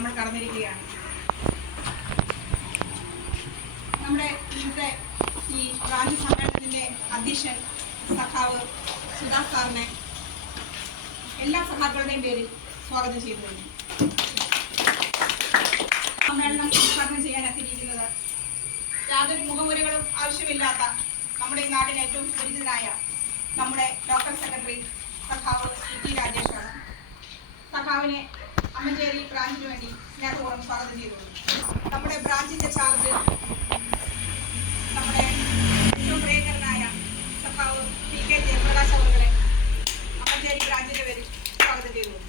നമ്മൾ കടന്നിരിക്കുകയാണ്. നമ്മുടെ ഇന്നത്തെ ഈ ബ്രാഞ്ച് സമ്മേളനത്തിൻ്റെ അധ്യക്ഷൻ സഖാവ് സുധാ സാറിനെ എല്ലാ സഖാക്കളുടെയും പേരിൽ സ്വാഗതം ചെയ്തു കഴിഞ്ഞു. സമ്മേളനം ഉദ്ഘാടനം ചെയ്യാൻ എത്തിയിരിക്കുന്നത് യാതൊരു മുഖമുരകളും ആവശ്യമില്ലാത്ത നമ്മുടെ ഈ നാടിന് ഏറ്റവും പരിചിതനായ നമ്മുടെ ലോക്കൽ സെക്രട്ടറി സഖാവ് ടി രാജേഷാണ്. സഖാവിനെ അമ്മഞ്ചേരി ബ്രാഞ്ചിന് വേണ്ടി സ്നേഹപൂർവ്വം സ്വാഗതം ചെയ്തോളൂ. നമ്മുടെ ബ്രാഞ്ചിന്റെ ചാർജ് നമ്മുടെ ഏറ്റവും പ്രിയങ്കരനായ സഖാവ് പി കെ ജയപ്രകാശ് അവരുടെ അമ്മഞ്ചേരി ബ്രാഞ്ചിന്റെ പേരിൽ സ്വാഗതം ചെയ്തോളൂ.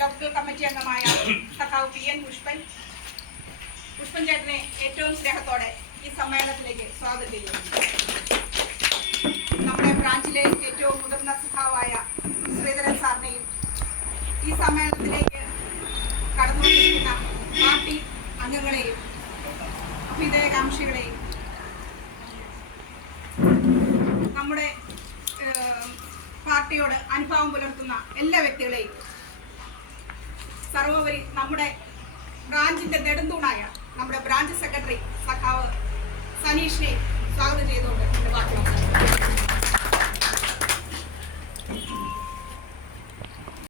ലോക്കൽ കമ്മിറ്റി അംഗമായ സഖാവ് പി എൻ പുഷ്പൻ ചേട്ടനെ ഏറ്റവും സ്നേഹത്തോടെ ഈ സമ്മേളനത്തിലേക്ക് സ്വാഗതം ചെയ്യുന്നു. നമ്മുടെ ബ്രാഞ്ചിലെ ഏറ്റവും മുതിർന്ന സഖാവായ ശ്രീധരൻ സാറിനെയും ഈ സമ്മേളനത്തിലേക്ക് കടന്നുവന്നിരിക്കുന്ന പാർട്ടി അംഗങ്ങളെയും അഭ്യുദയകാംക്ഷികളെയും നമ്മുടെ പാർട്ടിയോട് അനുഭാവം പുലർത്തുന്ന എല്ലാ വ്യക്തികളെയും സർവോപരി നമ്മുടെ ബ്രാഞ്ചിന്റെ നെടുന്തൂണായ നമ്മുടെ ബ്രാഞ്ച് സെക്രട്ടറി സഖാവ് സനീഷിനെ സ്വാഗതം ചെയ്തുകൊണ്ട്